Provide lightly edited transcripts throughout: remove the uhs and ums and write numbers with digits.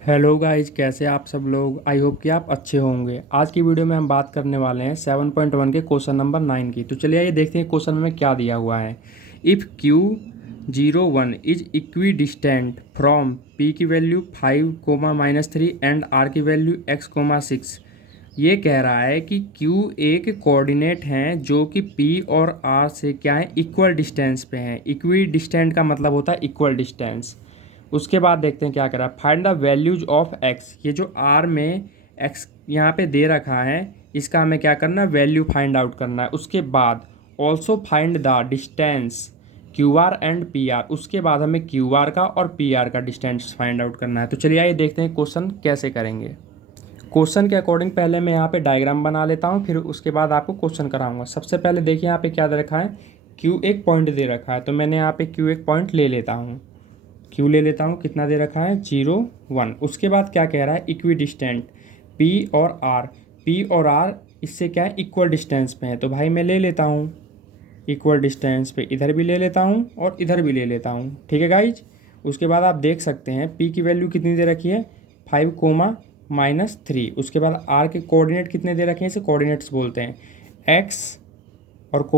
Hello guys, कैसे आप सब लोग। आई होप कि आप अच्छे होंगे। आज की वीडियो में हम बात करने वाले हैं 7.1 के क्वेश्चन नंबर 9 की। तो चलिए आइए देखते हैं क्वेश्चन में क्या दिया हुआ है। If Q01 is equi distant from P की वैल्यू 5, -3 एंड R की वैल्यू x, 6। ये कह रहा है कि Q एक कोऑर्डिनेट हैं जो कि P और R से क्या है, इक्वल डिस्टेंस पे हैं। इक्वी डिस्टेंट का मतलब होता है इक्वल डिस्टेंस। उसके बाद देखते हैं क्या करा। Find the values of x. ये जो आर में एक्स यहाँ पे दे रखा है, इसका हमें क्या करना है, वैल्यू फाइंड आउट करना है। उसके बाद also find the distance Q R and P R. उसके बाद हमें क्यू आर का और पी आर का डिस्टेंस फाइंड आउट करना है। तो चलिए आइए देखते हैं क्वेश्चन कैसे करेंगे। क्वेश्चन के अकॉर्डिंग पहले मैं यहाँ पे डायग्राम बना लेता हूँ, फिर उसके बाद आपको क्वेश्चन कराऊंगा। सबसे पहले देखिए यहाँ पे क्या दे रखा है, क्यू एक पॉइंट दे रखा है। तो मैंने यहाँ पे क्यू एक पॉइंट ले लेता हूँ। क्यू ले लेता हूँ, कितना दे रखा है 0, 1। उसके बाद क्या कह रहा है, इक्वी डिस्टेंट पी और आर। पी और आर इससे क्या है, इक्वल डिस्टेंस पे है। तो भाई मैं ले लेता हूँ इक्वल डिस्टेंस पे, इधर भी ले लेता हूँ और इधर भी ले लेता हूँ। ठीक है गाइज। उसके बाद आप देख सकते हैं पी की वैल्यू कितनी दे रखी है, 5, -3। उसके बाद आर के कोऑर्डिनेट कितने दे रखे हैं, इसे कोऑर्डिनेट्स बोलते हैं, एक्स और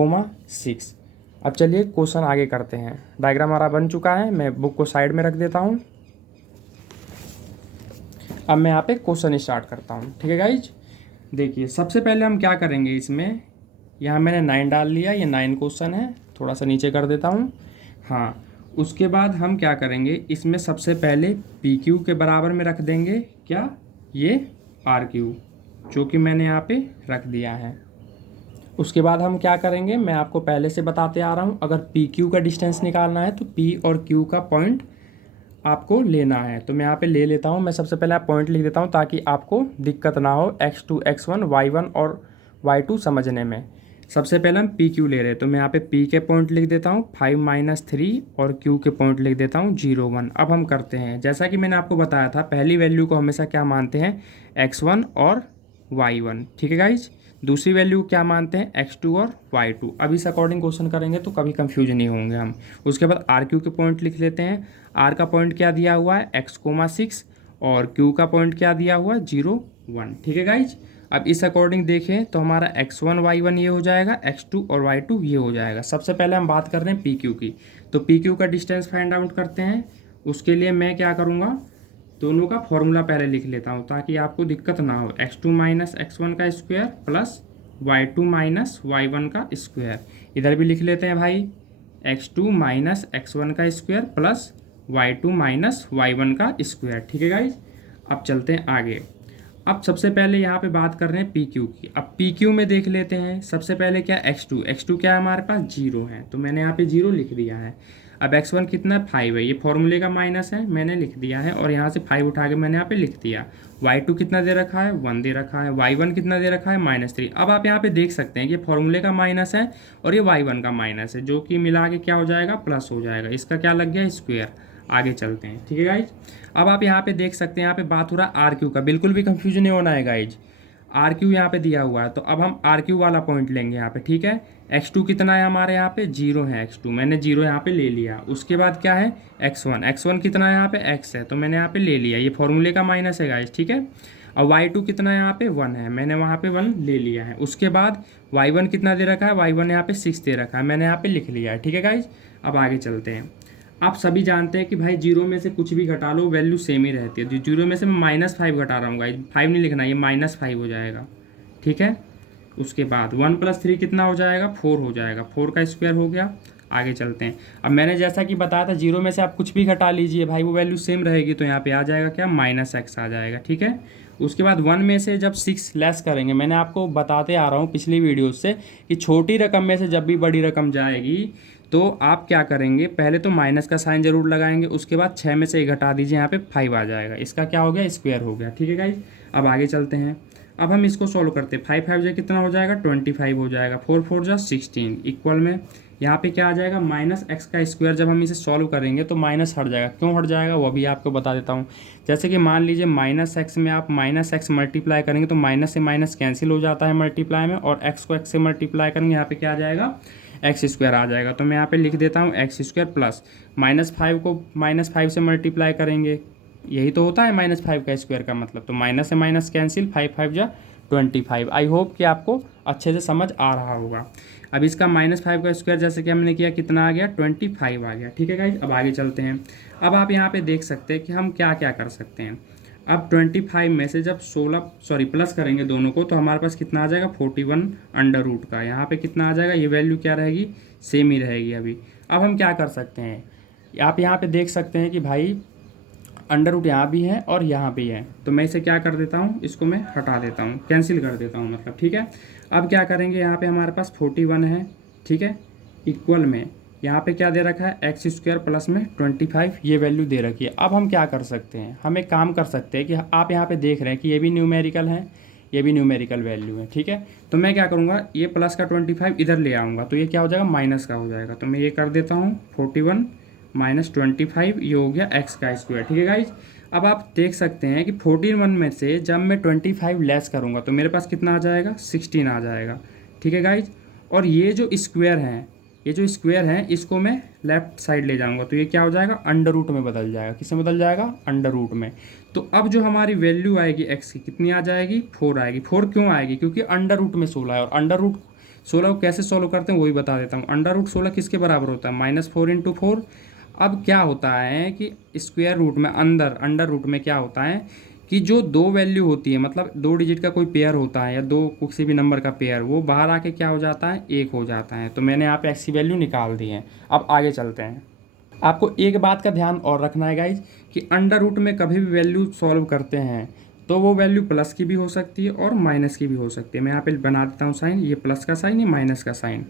6। अब चलिए क्वेश्चन आगे करते हैं। डायग्राम हमारा बन चुका है, मैं बुक को साइड में रख देता हूँ। अब मैं यहाँ पे क्वेश्चन स्टार्ट करता हूँ। ठीक है गाइज। देखिए सबसे पहले हम क्या करेंगे, इसमें यहाँ मैंने 9 डाल लिया, ये 9 क्वेश्चन है। थोड़ा सा नीचे कर देता हूँ। हाँ, उसके बाद हम क्या करेंगे, इसमें सबसे पहले पी क्यू के बराबर में रख देंगे क्या, ये आर क्यू, जो कि मैंने यहाँ पे रख दिया है। उसके बाद हम क्या करेंगे, मैं आपको पहले से बताते आ रहा हूँ। अगर पी क्यू का डिस्टेंस निकालना है तो पी और क्यू का पॉइंट आपको लेना है। तो मैं यहाँ पे ले लेता हूँ। मैं सबसे पहले आप पॉइंट लिख देता हूँ ताकि आपको दिक्कत ना हो x2, x1, y1 और y2 समझने में। सबसे पहले हम पी क्यू ले रहे हैं, तो मैं यहाँ पे p के पॉइंट लिख देता हूँ 5, -3 और q के पॉइंट लिख देता हूँ 0, 1। अब हम करते हैं जैसा कि मैंने आपको बताया था, पहली वैल्यू को हमेशा क्या मानते हैं, x1 और y1। ठीक है गाइज। दूसरी वैल्यू क्या मानते हैं, x2 और y2। अब इस अकॉर्डिंग क्वेश्चन करेंगे तो कभी कंफ्यूज नहीं होंगे हम। उसके बाद आर क्यू के पॉइंट लिख लेते हैं। आर का पॉइंट क्या दिया हुआ है, x, 6 और क्यू का पॉइंट क्या दिया हुआ है, 0, 1। ठीक है गाइज। अब इस अकॉर्डिंग देखें तो हमारा x1, y1 ये हो जाएगा, x2 और y2 ये हो जाएगा। सबसे पहले हम बात कर रहे हैं पी क्यू की। तो पी क्यू का डिस्टेंस फाइंड आउट करते हैं। उसके लिए मैं क्या करूँगा, दोनों का फॉर्मूला पहले लिख लेता हूँ ताकि आपको दिक्कत ना हो। x2 - x1 का स्क्वायर प्लस y2 - y1 का स्क्वायर। इधर भी लिख लेते हैं भाई, x2 - x1 का स्क्वायर प्लस y2 - y1 का स्क्वायर। ठीक है गाइज। अब चलते हैं आगे। अब सबसे पहले यहाँ पे बात कर रहे हैं पी क्यू की। अब पी क्यू में देख लेते हैं। सबसे पहले क्या, x2 क्या है हमारे पास, 0 है। तो मैंने यहाँ पे 0 लिख दिया है। अब x1 कितना है, 5 है। ये फॉर्मूले का माइनस है, मैंने लिख दिया है। और यहाँ से 5 उठा के मैंने यहाँ पे लिख दिया। y2 कितना दे रखा है, 1 दे रखा है। y1 कितना दे रखा है, -3। अब आप यहाँ पे देख सकते हैं कि ये फॉर्मूले का माइनस है और ये y1 का माइनस है, जो कि मिला के क्या हो जाएगा, प्लस हो जाएगा। इसका क्या लग गया, स्क्वायर। आगे चलते हैं। ठीक है गाइज। अब आप यहाँ पे देख सकते हैं, यहाँ पे बात हो रहा है आर क्यू का। बिल्कुल भी कंफ्यूजन नहीं होना है गाइज। आर क्यू यहाँ पे दिया हुआ है, तो अब हम आर क्यू वाला पॉइंट लेंगे यहाँ पे। ठीक है। x2 कितना है हमारे यहाँ पे, 0 है। x2 मैंने 0 यहाँ पे ले लिया। उसके बाद क्या है, x1 कितना है यहाँ पे, x है। तो मैंने यहाँ पे ले लिया। ये फॉर्मूले का माइनस है गाइज। ठीक है। अब y2 कितना है यहाँ पे, 1 है। मैंने वहाँ पे 1 ले लिया है। उसके बाद y1 कितना दे रखा है, y1 यहाँ पे 6 दे रखा है, मैंने यहाँ पे लिख लिया है। ठीक है गाइज। अब आगे चलते हैं। आप सभी जानते हैं कि भाई 0 में से कुछ भी घटा लो वैल्यू सेम ही रहती है। 0 में से मैं -5 घटा रहा हूँ गाइज, 5 नहीं लिखना, ये -5 हो जाएगा। ठीक है। उसके बाद 1 + 3 कितना हो जाएगा, 4 हो जाएगा। 4 का स्क्वायर हो गया। आगे चलते हैं। अब मैंने जैसा कि बताया था, 0 में से आप कुछ भी घटा लीजिए भाई, वो वैल्यू सेम रहेगी। तो यहाँ पे आ जाएगा क्या, -x आ जाएगा। ठीक है। उसके बाद 1 में से जब 6 लेस करेंगे, मैंने आपको बताते आ रहा हूँ पिछली वीडियो से कि छोटी रकम में से जब भी बड़ी रकम जाएगी तो आप क्या करेंगे, पहले तो माइनस का साइन जरूर लगाएंगे। उसके बाद 6 में से 1 घटा दीजिए, यहाँ पे 5 आ जाएगा। इसका क्या हो गया, स्क्वायर हो गया। ठीक है गाइज। अब आगे चलते हैं। अब हम इसको सॉल्व करते हैं। 5 5 जा कितना हो जाएगा, 25 हो जाएगा। 4 4 जा 16 इक्वल में यहाँ पे क्या आ जाएगा, -x का स्क्वायर। जब हम इसे सॉल्व करेंगे तो माइनस हट जाएगा। क्यों हट जाएगा वो भी आपको बता देता हूँ। जैसे कि मान लीजिए -x में आप -x मल्टीप्लाई करेंगे तो माइनस से माइनस कैंसिल हो जाता है मल्टीप्लाई में, और x को x से मल्टीप्लाई करेंगे, यहाँ पे क्या आ जाएगा, x² आ जाएगा। तो मैं यहाँ पे लिख देता हूँ x² प्लस -5 को -5 से मल्टीप्लाई करेंगे यही तो होता है -5 का स्क्वायर का मतलब। तो माइनस से माइनस कैंसिल, 5×5 = 25। आई होप कि आपको अच्छे से समझ आ रहा होगा। अब इसका -5 का स्क्वायर जैसे कि हमने किया, कितना आ गया, 25 आ गया। ठीक है गाइज, अब आगे चलते हैं। अब आप यहाँ पे देख सकते हैं कि हम क्या क्या कर सकते हैं। अब 25 में से जब 16 प्लस करेंगे दोनों को, तो हमारे पास कितना आ जाएगा, 41 अंडर रूट का। यहाँ पे कितना आ जाएगा, ये वैल्यू क्या रहेगी, सेम ही रहेगी अभी। अब हम क्या कर सकते हैं, आप यहाँ पे देख सकते हैं कि भाई अंडर रूट यहाँ भी है और यहाँ भी है। तो मैं इसे क्या कर देता हूँ, इसको मैं हटा देता हूँ, कैंसिल कर देता हूँ मतलब। ठीक है, अब क्या करेंगे, यहाँ पे हमारे पास 41 है, ठीक है, इक्वल में यहाँ पे क्या दे रखा है, x² प्लस में 25, ये वैल्यू दे रखी है। अब हम क्या कर सकते हैं, हम एक काम कर सकते हैं कि आप यहाँ पे देख रहे हैं कि ये भी न्यूमेरिकल है, ये भी न्यूमेरिकल वैल्यू है। ठीक है, तो मैं क्या करूँगा, ये प्लस का 25 इधर ले आऊँगा, तो ये क्या हो जाएगा, माइनस का हो जाएगा। तो मैं ये कर देता हूँ, 41 - 25, ये हो गया x²। ठीक है गाइज, अब आप देख सकते हैं कि 41 में से जब मैं 25 लेस करूँगा तो मेरे पास कितना आ जाएगा, 16 आ जाएगा। ठीक है गाइज, और ये जो स्क्वायर हैं, ये जो स्क्वायर हैं, इसको मैं लेफ्ट साइड ले जाऊंगा, तो ये क्या हो जाएगा, अंडर रूट में बदल जाएगा। किसमें बदल जाएगा, अंडर रूट में। तो अब जो हमारी वैल्यू आएगी x की, कितनी आ जाएगी, 4 आएगी। 4 क्यों आएगी, क्योंकि अंडर रूट में 16 है, और अंडर रूट 16 को कैसे सॉल्व करते हैं वही बता देता हूँ। अंडर रूट 16 किसके बराबर होता है, -4 × 4। अब क्या होता है कि स्क्वायर रूट में अंडर रूट में क्या होता है कि जो दो वैल्यू होती है, मतलब 2 डिजिट का कोई पेयर होता है या दो किसी भी नंबर का पेयर, वो बाहर आके क्या हो जाता है, 1 हो जाता है। तो मैंने यहाँ पे x की वैल्यू निकाल दी है। अब आगे चलते हैं। आपको एक बात का ध्यान और रखना है गाइज, कि अंडर रूट में कभी भी वैल्यू सॉल्व करते हैं तो वो वैल्यू प्लस की भी हो सकती है और माइनस की भी हो सकती है। मैं यहाँ पे बना देता हूँ साइन, ये प्लस का साइन, ये माइनस का साइन।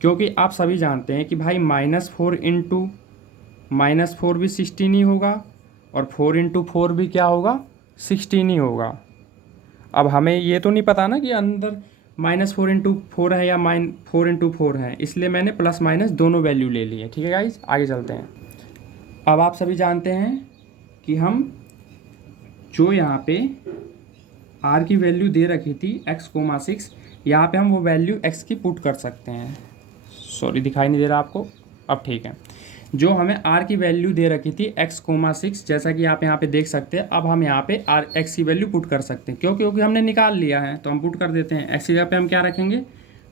क्योंकि आप सभी जानते हैं कि भाई -4 भी 16 ही होगा, और 4 × 4 भी क्या होगा, 16 ही होगा। अब हमें ये तो नहीं पता ना कि अंदर -4 × 4 है या -4 × 4 है, इसलिए मैंने प्लस माइनस दोनों वैल्यू ले ली है। ठीक है गाइज, आगे चलते हैं। अब आप सभी जानते हैं कि हम जो यहाँ पे r की वैल्यू दे रखी थी x,6, यहाँ पे हम वो वैल्यू x की पुट कर सकते हैं। सॉरी, दिखाई नहीं दे रहा आपको, अब ठीक है। जो हमें r की वैल्यू दे रखी थी x,6, जैसा कि आप यहाँ पे देख सकते हैं, अब हम यहाँ पे x की वैल्यू पुट कर सकते हैं। क्योंकि हमने निकाल लिया है, तो हम पुट कर देते हैं। x की जगह पे हम क्या रखेंगे,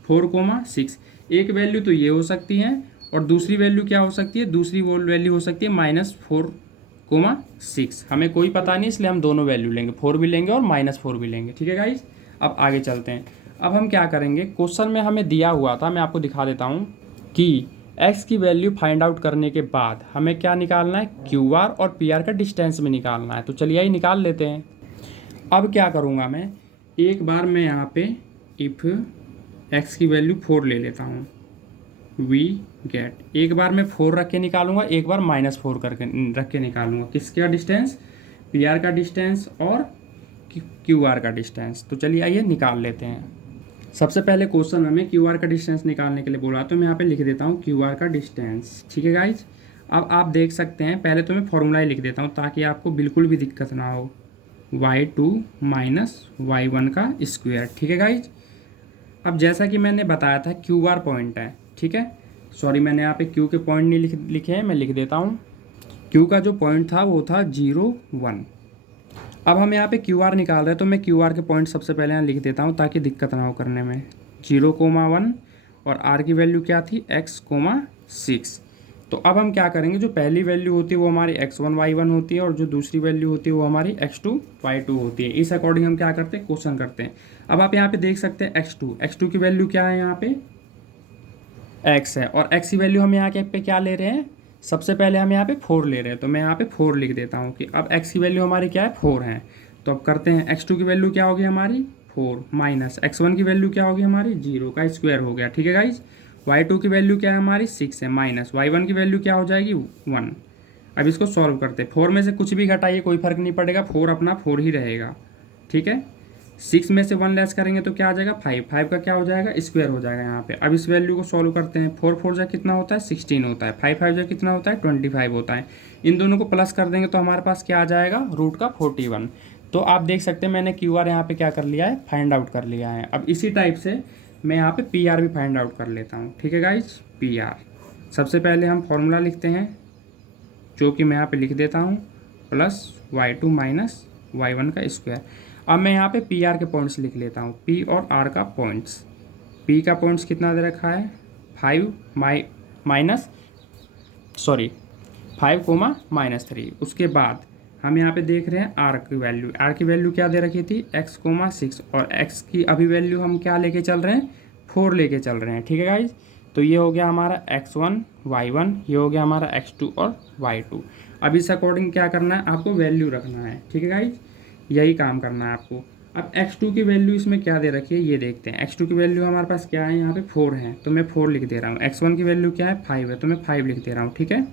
4,6। एक वैल्यू तो ये हो सकती है, और दूसरी वैल्यू क्या हो सकती है, दूसरी वो वैल्यू हो सकती है -4,6। हमें कोई पता नहीं, इसलिए हम दोनों वैल्यू लेंगे, 4 भी लेंगे और -4 भी लेंगे। ठीक है गाइज, अब आगे चलते हैं। अब हम क्या करेंगे, क्वेश्चन में हमें दिया हुआ था, मैं आपको दिखा देता हूँ कि x की वैल्यू फाइंड आउट करने के बाद हमें क्या निकालना है, QR और PR का डिस्टेंस में निकालना है। तो चलिए ही निकाल लेते हैं। अब क्या करूँगा मैं, एक बार मैं यहाँ पे इफ़ x की वैल्यू 4 ले लेता हूँ, वी गेट, एक बार मैं 4 रख के निकालूंगा, एक बार -4 करके रख के निकालूंगा। किसका डिस्टेंस, PR का डिस्टेंस और QR का डिस्टेंस। तो चलिए आइए निकाल लेते हैं। सबसे पहले क्वेश्चन हमें QR का डिस्टेंस निकालने के लिए बोला, तो मैं यहाँ पे लिख देता हूँ QR का डिस्टेंस। ठीक है गाइज, अब आप देख सकते हैं, पहले तो मैं फॉर्मूला ही लिख देता हूँ ताकि आपको बिल्कुल भी दिक्कत ना हो, y2 - y1 का स्क्वायर। ठीक है गाइज, अब जैसा कि मैंने बताया था QR पॉइंट है, ठीक है, सॉरी मैंने यहाँ पे Q के पॉइंट नहीं लिखे हैं, मैं लिख देता हूँ। Q का जो पॉइंट था वो था 0, 1। अब हम यहाँ पे QR निकाल रहे हैं, तो मैं QR के पॉइंट सबसे पहले यहाँ लिख देता हूँ ताकि दिक्कत ना हो करने में। 0,1 और R की वैल्यू क्या थी, x,6। तो अब हम क्या करेंगे, जो पहली वैल्यू होती है वो हमारी x1, y1 होती है, और जो दूसरी वैल्यू होती है वो हमारी x2, y2 होती है। इस अकॉर्डिंग हम क्या करते हैं, क्वेश्चन करते हैं। अब आप यहाँ पे देख सकते हैं x2 की वैल्यू क्या है, यहाँ पे x है, और x की वैल्यू हम यहाँ के पे क्या ले रहे हैं, सबसे पहले हम यहाँ पे 4 ले रहे हैं। तो मैं यहाँ पे 4 लिख देता हूँ कि अब x की वैल्यू हमारी क्या है, 4 है। तो अब करते हैं, x2 की वैल्यू क्या होगी हमारी, 4 माइनस x1 की वैल्यू क्या होगी हमारी, 0 का स्क्वायर हो गया। ठीक है गाइज, y2 की वैल्यू क्या है हमारी, 6 है, माइनस y1 की वैल्यू क्या हो जाएगी, 1। अब इसको सॉल्व करते हैं, 4 में से कुछ भी घटाइए कोई फर्क नहीं पड़ेगा, 4 अपना 4 ही रहेगा। ठीक है, 6 में से 1 लेस करेंगे तो क्या आ जाएगा, 5 का क्या हो जाएगा, स्क्वायर हो जाएगा यहाँ पे। अब इस वैल्यू को सॉल्व करते हैं, 4 4 जा कितना होता है, 16 होता है, 5 5 जा कितना होता है, 25 होता है। इन दोनों को प्लस कर देंगे तो हमारे पास क्या आ जाएगा, रूट का 41। तो आप देख सकते हैं मैंने QR यहाँ पे क्या कर लिया है, फाइंड आउट कर लिया है। अब इसी टाइप से मैं यहाँ पे PR भी फाइंड आउट कर लेता हूँ। ठीक है गाइज, PR सबसे पहले हम फॉर्मूला लिखते हैं, जो कि मैं यहाँ पे लिख देता हूँ, प्लस y2 माइनस y1 का स्क्वायर। अब मैं यहाँ पे पी आर के पॉइंट्स लिख लेता हूँ, पी और आर का पॉइंट्स। पी का पॉइंट्स कितना दे रखा है 5 माइनस सॉरी 5, -3। उसके बाद हम यहाँ पे देख रहे हैं आर की वैल्यू। आर की वैल्यू क्या दे रखी थी x, 6, और x की अभी वैल्यू हम क्या लेके चल रहे हैं 4 लेके चल रहे हैं। ठीक है गाइज, तो ये हो गया हमारा x1 y1, ये हो गया हमारा x2 और y2। अब इस अकॉर्डिंग क्या करना है आपको वैल्यू रखना है। ठीक है गाइज, यही काम करना है आपको। अब x2 की वैल्यू इसमें क्या दे रखी है ये देखते हैं। x2 की वैल्यू हमारे पास क्या है यहाँ पे 4 है, तो मैं 4 लिख दे रहा हूँ। x1 की वैल्यू क्या है 5 है, तो मैं 5 लिख दे रहा हूँ। ठीक है,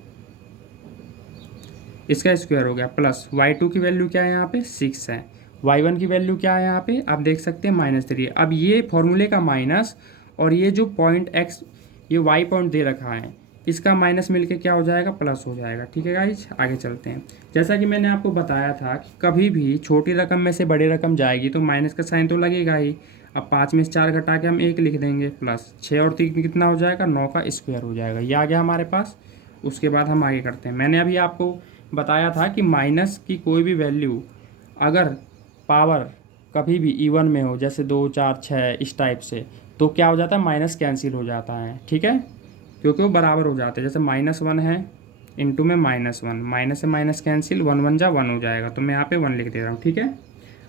इसका स्क्वायर हो गया। प्लस y2 की वैल्यू क्या है यहाँ पे 6 है। y1 की वैल्यू क्या है यहाँ पे आप देख सकते हैं -3। अब ये फॉर्मूले का माइनस और ये जो पॉइंट x ये y पॉइंट दे रखा है इसका माइनस मिलके क्या हो जाएगा प्लस हो जाएगा। ठीक है गाइज, आगे चलते हैं। जैसा कि मैंने आपको बताया था कि कभी भी छोटी रकम में से बड़ी रकम जाएगी तो माइनस का साइन तो लगेगा ही। अब 5 में से 4 घटा के हम 1 लिख देंगे, प्लस 6 और 3 कितना हो जाएगा 9 का स्क्वायर हो जाएगा। ये आ गया हमारे पास। उसके बाद हम आगे करते हैं। मैंने अभी आपको बताया था कि माइनस की कोई भी वैल्यू अगर पावर कभी भी इवन में हो, जैसे 2, 4, 6 इस टाइप से, तो क्या हो जाता है माइनस कैंसिल हो जाता है। ठीक है, क्योंकि वो बराबर हो जाते हैं। जैसे -1 है इंटू में -1, माइनस से माइनस कैंसिल, 1 1 जा 1 हो जाएगा, तो मैं यहाँ पे 1 लिख दे रहा हूँ। ठीक है,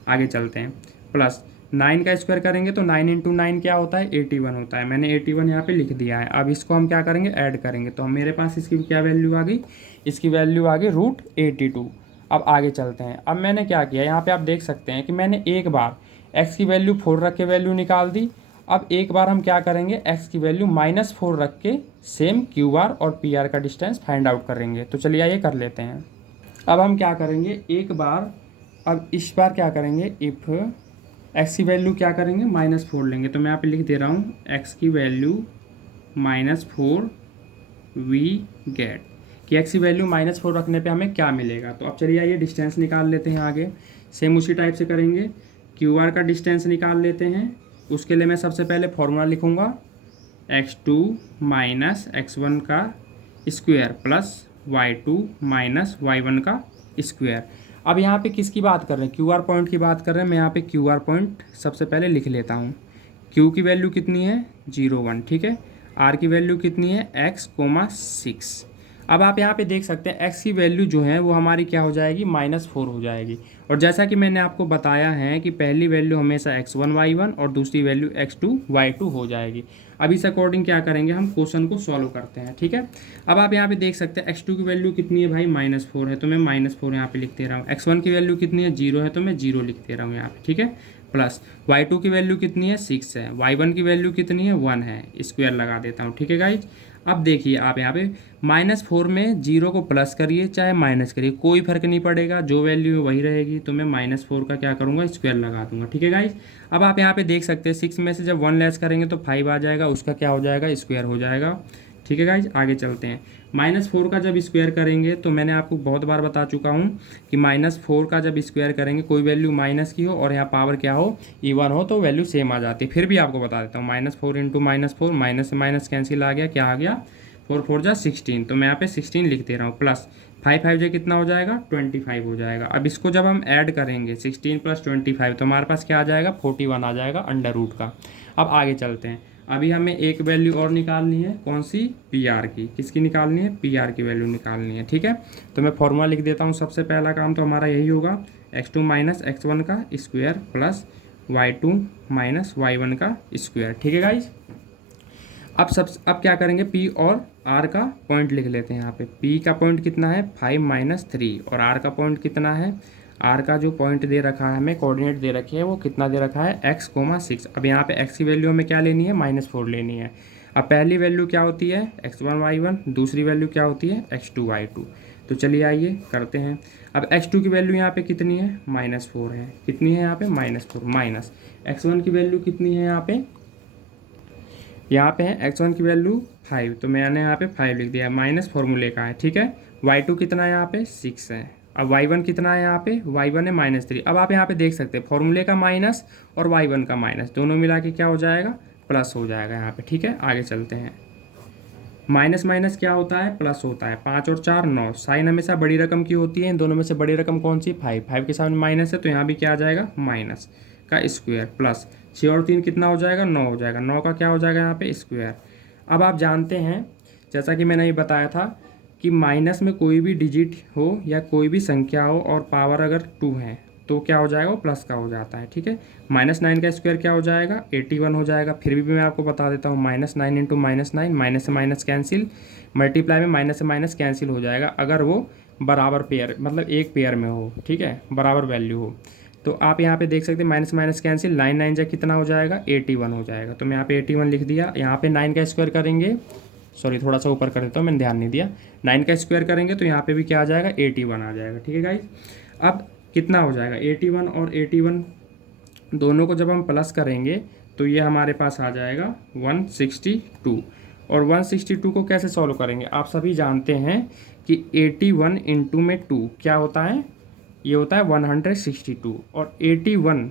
आगे चलते हैं। प्लस 9 का स्क्वायर करेंगे तो 9 × 9 क्या होता है 81 होता है। मैंने 81 यहाँ पे लिख दिया है। अब इसको हम क्या करेंगे ऐड करेंगे, तो मेरे पास इसकी क्या वैल्यू आ गई, इसकी वैल्यू आ गई √82। अब आगे चलते हैं। अब मैंने क्या किया यहाँ पे आप देख सकते हैं कि मैंने एक बार x की वैल्यू 4 रख के वैल्यू निकाल दी। अब एक बार हम क्या करेंगे x की वैल्यू -4 रख के सेम QR और PR का डिस्टेंस फाइंड आउट करेंगे। तो चलिए ये कर लेते हैं। अब हम क्या करेंगे एक बार, अब इस बार क्या करेंगे इफ़ x की वैल्यू क्या करेंगे -4 लेंगे, तो मैं यहाँ पे लिख दे रहा हूँ x की वैल्यू -4 वी गेट कि x की वैल्यू -4 रखने पे हमें क्या मिलेगा। तो अब चलिए आइए डिस्टेंस निकाल लेते हैं। आगे सेम उसी टाइप से करेंगे, QR का डिस्टेंस निकाल लेते हैं। उसके लिए मैं सबसे पहले फॉर्मूला लिखूँगा x2 - x1 का स्क्वायर प्लस y2 - y1 का स्क्वायर। अब यहाँ पे किसकी बात कर रहे हैं QR पॉइंट की बात कर रहे हैं। मैं यहाँ पे QR पॉइंट सबसे पहले लिख लेता हूँ। Q की वैल्यू कितनी है 0 1। ठीक है, R की वैल्यू कितनी है x, 6। अब आप यहाँ पे देख सकते हैं x की वैल्यू जो है वो हमारी क्या हो जाएगी -4 हो जाएगी। और जैसा कि मैंने आपको बताया है कि पहली वैल्यू हमेशा x1 y1 और दूसरी वैल्यू x2 y2 हो जाएगी। अब इस अकॉर्डिंग क्या करेंगे हम क्वेश्चन को सॉल्व करते हैं। ठीक है, अब आप यहाँ पे देख सकते हैं x2 की वैल्यू कितनी है भाई -4 है, तो मैं -4 यहाँ पे लिख दे रहा हूँ। x1 की वैल्यू कितनी है 0 है, तो मैं 0 लिख दे रहा हूँ यहाँ पे। ठीक है, प्लस y2 की वैल्यू कितनी है 6 है, y1 की वैल्यू कितनी है 1 है, स्क्वायर लगा देता हूँ। ठीक है गाइज, अब देखिए आप यहाँ पे -4 में 0 को प्लस करिए चाहे माइनस करिए कोई फर्क नहीं पड़ेगा, जो वैल्यू है वही रहेगी। तो मैं -4 का क्या करूँगा स्क्वायर लगा दूंगा। ठीक है गाइज, अब आप यहाँ पे देख सकते हैं 6 में से जब 1 लेस करेंगे तो 5 आ जाएगा, उसका क्या हो जाएगा स्क्वायर हो जाएगा। ठीक है गाइज, आगे चलते हैं। -4 का जब स्क्वायर करेंगे तो मैंने आपको बहुत बार बता चुका हूँ कि -4 का जब स्क्वायर करेंगे कोई वैल्यू माइनस की हो और यहाँ पावर क्या हो इवन हो तो वैल्यू सेम आ जाती है। फिर भी आपको बता देता हूँ -4 × -4 माइनस से माइनस कैंसिल आ गया, क्या आ गया 4 4 जा 16, तो मैं यहाँ पे 16 लिख दे रहा हूँ। प्लस 5 5 जो कितना हो जाएगा 25 हो जाएगा। अब इसको जब हम ऐड करेंगे 16 + 25 तो हमारे पास क्या आ जाएगा 41 आ जाएगा अंडर रूट का। अब आगे चलते हैं। अभी हमें एक वैल्यू और निकालनी है, कौन सी PR की। किसकी निकालनी है PR की वैल्यू निकालनी है। ठीक है, तो मैं फॉर्मूला लिख देता हूँ। सबसे पहला काम तो हमारा यही होगा x2 - x1 का स्क्वायर प्लस y2 - y1 का स्क्वायर। ठीक है गाइज, अब क्या करेंगे P और R का पॉइंट लिख लेते हैं। यहाँ पे P का पॉइंट कितना है 5 - 3 और R का पॉइंट कितना है, R का जो पॉइंट दे रखा है हमें कोऑर्डिनेट दे रखी है वो कितना दे रखा है x, 6। अब यहाँ पे x की वैल्यू हमें क्या लेनी है -4 लेनी है। अब पहली वैल्यू क्या होती है x1 y1, दूसरी वैल्यू क्या होती है x2 y2। तो चलिए आइए करते हैं। अब x2 की वैल्यू यहाँ पे कितनी है -4 है, कितनी है यहाँ पे -4 माइनस x1 की वैल्यू कितनी है यहाँ पे है x1 की वैल्यू 5, तो मैंने यहाँ पे 5 लिख दिया, माइनस फॉर्मूले का है। ठीक है, y2 कितना है यहाँ पे 6 है। अब y1 कितना है यहाँ पे y1 है -3। अब आप यहाँ पे देख सकते हैं फॉर्मूले का माइनस और y1 का माइनस दोनों मिला के क्या हो जाएगा प्लस हो जाएगा यहाँ पे। ठीक है, आगे चलते हैं। माइनस माइनस क्या होता है, प्लस होता है। 5 और 4 9, साइन हमेशा बड़ी रकम की होती है। इन दोनों में से बड़ी रकम कौन सी, 5, 5 के सामने माइनस है तो यहाँ भी क्या आ जाएगा, माइनस का स्क्वायर, प्लस 6 और 3 कितना हो जाएगा, 9 हो जाएगा। 9 का क्या हो जाएगा यहाँ पे, स्क्वायर। अब आप जानते हैं, जैसा कि मैंने ये बताया था कि माइनस में कोई भी डिजिट हो या कोई भी संख्या हो और पावर अगर 2 है तो क्या हो जाएगा, वो प्लस का हो जाता है। ठीक है, -9 का स्क्वायर क्या हो जाएगा, 81 हो जाएगा। फिर भी मैं आपको बता देता हूँ, -9 इंटू -9, माइनस से माइनस कैंसिल, मल्टीप्लाई में माइनस से माइनस कैंसिल हो जाएगा अगर वो बराबर पेयर, मतलब एक पेयर में हो। ठीक है, बराबर वैल्यू हो। तो आप यहाँ पे देख सकते हैं माइनस माइनस कैंसिल, 9 9 जा कितना हो जाएगा, 81 हो जाएगा। तो मैं यहाँ पे 81 लिख दिया। यहाँ पे 9 का स्क्वायर करेंगे, सॉरी थोड़ा सा ऊपर कर देता हूँ, मैंने ध्यान नहीं दिया। 9 का स्क्वायर करेंगे तो यहाँ पे भी क्या आ जाएगा, 81 आ जाएगा। ठीक है गाइस, अब कितना हो जाएगा, 81 और 81 दोनों को जब हम प्लस करेंगे तो ये हमारे पास आ जाएगा 162। और 162 को कैसे सॉल्व करेंगे, आप सभी जानते हैं कि 81 इंटू में 2 क्या होता है, ये होता है 162। और 81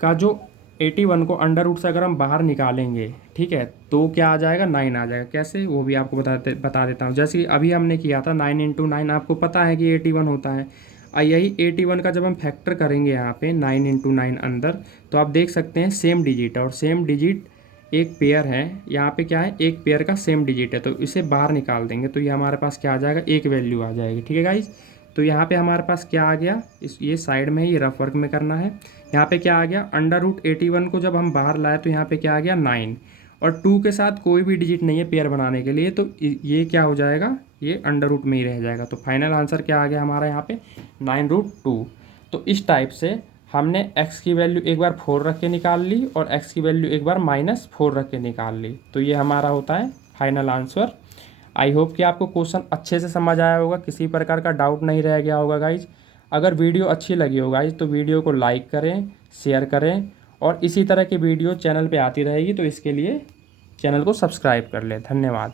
का जो 81 को अंडर रूट से अगर हम बाहर निकालेंगे, ठीक है, तो क्या आ जाएगा, 9 आ जाएगा। कैसे, वो भी आपको बता देता हूँ। जैसे अभी हमने किया था 9 इंटू 9, आपको पता है कि 81 होता है। यही 81 का जब हम फैक्टर करेंगे यहाँ पे 9 इंटू 9 अंदर, तो आप देख सकते हैं सेम डिजिट है, और सेम डिजिट एक पेयर है। यहाँ पे क्या है, एक पेयर का सेम डिजिट है, तो इसे बाहर निकाल देंगे तो ये हमारे पास क्या आ जाएगा, एक वैल्यू आ जाएगी। ठीक है गाइज, तो यहाँ पे हमारे पास क्या आ गया, ये साइड में है, ये रफ वर्क में करना है। यहाँ पे क्या आ गया, अंडर रूट 81 को जब हम बाहर लाए तो यहाँ पे क्या आ गया, 9, और 2 के साथ कोई भी डिजिट नहीं है पेयर बनाने के लिए, तो ये क्या हो जाएगा, ये अंडर रूट में ही रह जाएगा। तो फाइनल आंसर क्या आ गया हमारा यहाँ पे, 9√2। तो इस टाइप से हमने x की वैल्यू एक बार 4 रख के निकाल ली और x की वैल्यू एक बार -4 रख के निकाल ली। तो ये हमारा होता है फाइनल आंसर। आई होप कि आपको क्वेश्चन अच्छे से समझ आया होगा, किसी प्रकार का डाउट नहीं रह गया होगा गाइज। अगर वीडियो अच्छी लगी हो गाइज तो वीडियो को लाइक करें, शेयर करें, और इसी तरह की वीडियो चैनल पे आती रहेगी, तो इसके लिए चैनल को सब्सक्राइब कर लें। धन्यवाद।